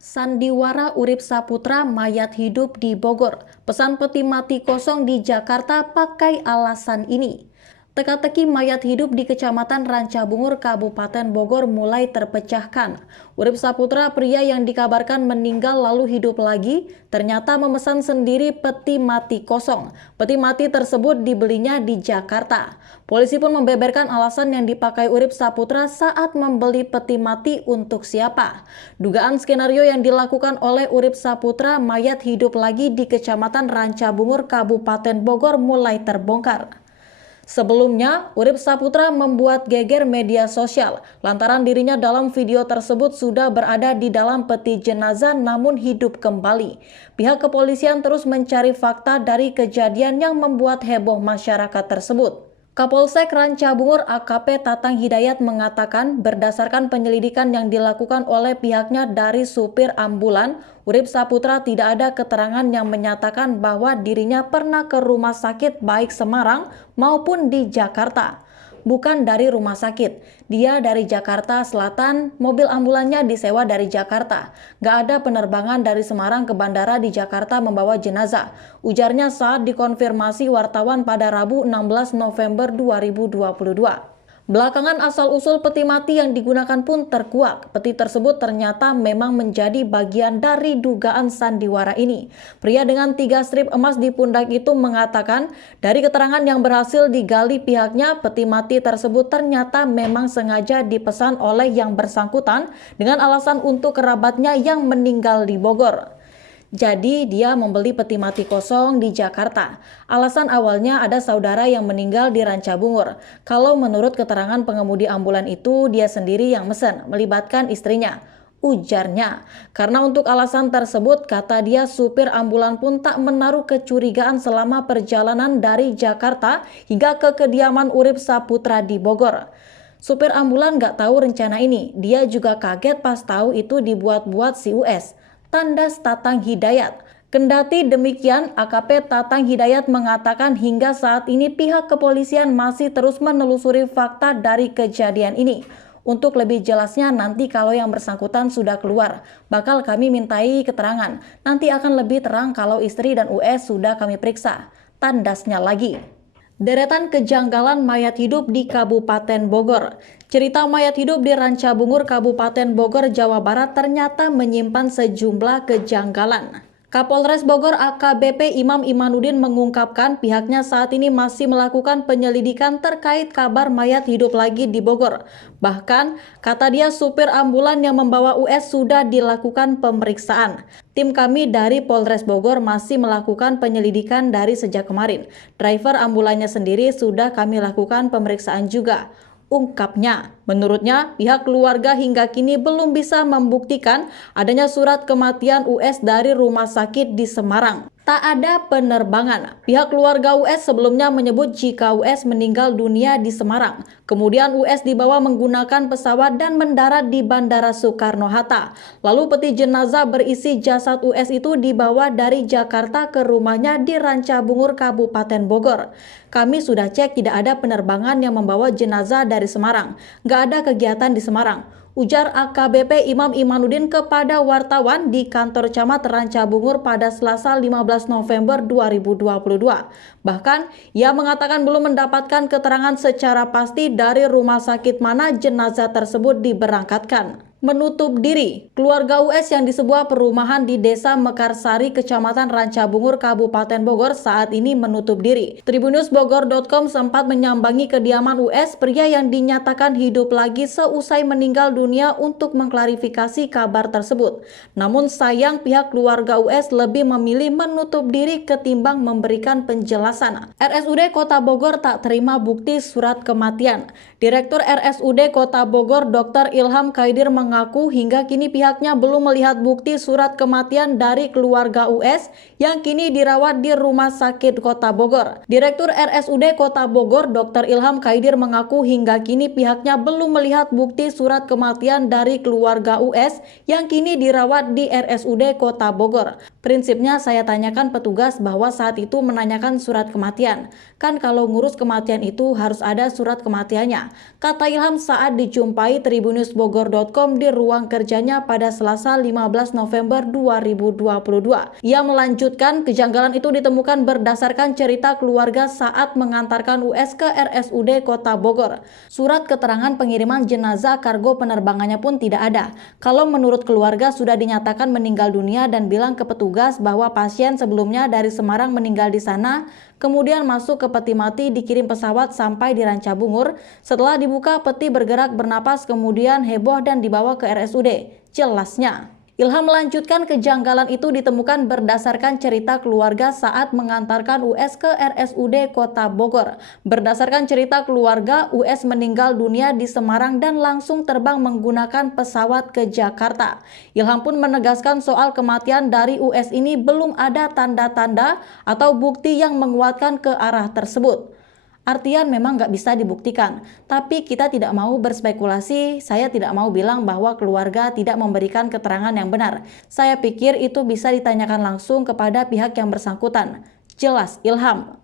Sandiwara Urip Saputra mayat hidup di Bogor. Pesan peti mati kosong di Jakarta pakai alasan ini. Teka-teki mayat hidup di Kecamatan Rancabungur, Kabupaten Bogor mulai terpecahkan. Urip Saputra, pria yang dikabarkan meninggal lalu hidup lagi, ternyata memesan sendiri peti mati kosong. Peti mati tersebut dibelinya di Jakarta. Polisi pun membeberkan alasan yang dipakai Urip Saputra saat membeli peti mati untuk siapa. Dugaan skenario yang dilakukan oleh Urip Saputra mayat hidup lagi di Kecamatan Rancabungur, Kabupaten Bogor mulai terbongkar. Sebelumnya, Urip Saputra membuat geger media sosial lantaran dirinya dalam video tersebut sudah berada di dalam peti jenazah namun hidup kembali. Pihak kepolisian terus mencari fakta dari kejadian yang membuat heboh masyarakat tersebut. Kapolsek Rancabungur AKP Tatang Hidayat mengatakan berdasarkan penyelidikan yang dilakukan oleh pihaknya dari supir ambulan, Urip Saputra tidak ada keterangan yang menyatakan bahwa dirinya pernah ke rumah sakit baik Semarang maupun di Jakarta. Bukan dari rumah sakit, dia dari Jakarta Selatan, mobil ambulannya disewa dari Jakarta. Gak ada penerbangan dari Semarang ke bandara di Jakarta membawa jenazah, ujarnya saat dikonfirmasi wartawan pada Rabu 16 November 2022. Belakangan asal-usul peti mati yang digunakan pun terkuak. Peti tersebut ternyata memang menjadi bagian dari dugaan sandiwara ini. Pria dengan 3 strip emas di pundak itu mengatakan, dari keterangan yang berhasil digali pihaknya, peti mati tersebut ternyata memang sengaja dipesan oleh yang bersangkutan dengan alasan untuk kerabatnya yang meninggal di Bogor. Jadi dia membeli peti mati kosong di Jakarta. Alasan awalnya ada saudara yang meninggal di Rancabungur. Kalau menurut keterangan pengemudi ambulan itu, dia sendiri yang mesen, melibatkan istrinya. Ujarnya, karena untuk alasan tersebut, kata dia supir ambulan pun tak menaruh kecurigaan selama perjalanan dari Jakarta hingga ke kediaman Urip Saputra di Bogor. Supir ambulan gak tahu rencana ini, dia juga kaget pas tahu itu dibuat-buat si US. Tandas Tatang Hidayat. Kendati demikian, AKP Tatang Hidayat mengatakan hingga saat ini pihak kepolisian masih terus menelusuri fakta dari kejadian ini. Untuk lebih jelasnya nanti kalau yang bersangkutan sudah keluar, bakal kami mintai keterangan. Nanti akan lebih terang kalau istri dan US sudah kami periksa. Tandasnya lagi. Deretan kejanggalan mayat hidup di Kabupaten Bogor. Cerita mayat hidup di Rancabungur, Kabupaten Bogor, Jawa Barat ternyata menyimpan sejumlah kejanggalan. Kapolres Bogor AKBP Imam Imanuddin mengungkapkan pihaknya saat ini masih melakukan penyelidikan terkait kabar mayat hidup lagi di Bogor. Bahkan, kata dia supir ambulan yang membawa US sudah dilakukan pemeriksaan. Tim kami dari Polres Bogor masih melakukan penyelidikan dari sejak kemarin. Driver ambulannya sendiri sudah kami lakukan pemeriksaan juga. Ungkapnya, menurutnya pihak keluarga hingga kini belum bisa membuktikan adanya surat kematian US dari rumah sakit di Semarang. Tak ada penerbangan. Pihak keluarga US sebelumnya menyebut jika US meninggal dunia di Semarang. Kemudian US dibawa menggunakan pesawat dan mendarat di Bandara Soekarno-Hatta. Lalu peti jenazah berisi jasad US itu dibawa dari Jakarta ke rumahnya di Rancabungur, Kabupaten Bogor. Kami sudah cek tidak ada penerbangan yang membawa jenazah dari Semarang. Nggak ada kegiatan di Semarang. Ujar AKBP Imam Imanuddin kepada wartawan di kantor Camat Rancabungur pada Selasa 15 November 2022. Bahkan, ia mengatakan belum mendapatkan keterangan secara pasti dari rumah sakit mana jenazah tersebut diberangkatkan. Menutup diri, keluarga US yang di sebuah perumahan di Desa Mekarsari, Kecamatan Rancabungur, Kabupaten Bogor saat ini menutup diri. Tribunnews.bogor.com sempat menyambangi kediaman US, pria yang dinyatakan hidup lagi seusai meninggal dunia untuk mengklarifikasi kabar tersebut. Namun sayang pihak keluarga US lebih memilih menutup diri ketimbang memberikan penjelasan. RSUD Kota Bogor tak terima bukti surat kematian. Direktur RSUD Kota Bogor Dr. Ilham Khaidir mengaku hingga kini pihaknya belum melihat bukti surat kematian dari keluarga US yang kini dirawat di Rumah Sakit Kota Bogor. Direktur RSUD Kota Bogor Dr. Ilham Khaidir mengaku hingga kini pihaknya belum melihat bukti surat kematian dari keluarga US yang kini dirawat di RSUD Kota Bogor. Prinsipnya saya tanyakan petugas bahwa saat itu menanyakan surat kematian. Kan kalau ngurus kematian itu harus ada surat kematiannya, kata Ilham saat dijumpai Tribunnews.bogor.com di ruang kerjanya pada Selasa 15 November 2022. Ia melanjutkan kejanggalan itu ditemukan berdasarkan cerita keluarga saat mengantarkan US ke RSUD Kota Bogor. Surat keterangan pengiriman jenazah kargo penerbangannya pun tidak ada. Kalau menurut keluarga sudah dinyatakan meninggal dunia dan bilang ke petugas bahwa pasien sebelumnya dari Semarang meninggal di sana, kemudian masuk ke peti mati, dikirim pesawat sampai di Rancabungur. Setelah dibuka, peti bergerak bernapas, kemudian heboh dan dibawa ke RSUD. Jelasnya, Ilham melanjutkan kejanggalan itu ditemukan berdasarkan cerita keluarga saat mengantarkan US ke RSUD Kota Bogor. Berdasarkan cerita keluarga, US meninggal dunia di Semarang dan langsung terbang menggunakan pesawat ke Jakarta. Ilham pun menegaskan soal kematian dari US ini belum ada tanda-tanda atau bukti yang menguatkan ke arah tersebut. Artian memang nggak bisa dibuktikan, tapi kita tidak mau berspekulasi. Saya tidak mau bilang bahwa keluarga tidak memberikan keterangan yang benar. Saya pikir itu bisa ditanyakan langsung kepada pihak yang bersangkutan. Jelas Ilham.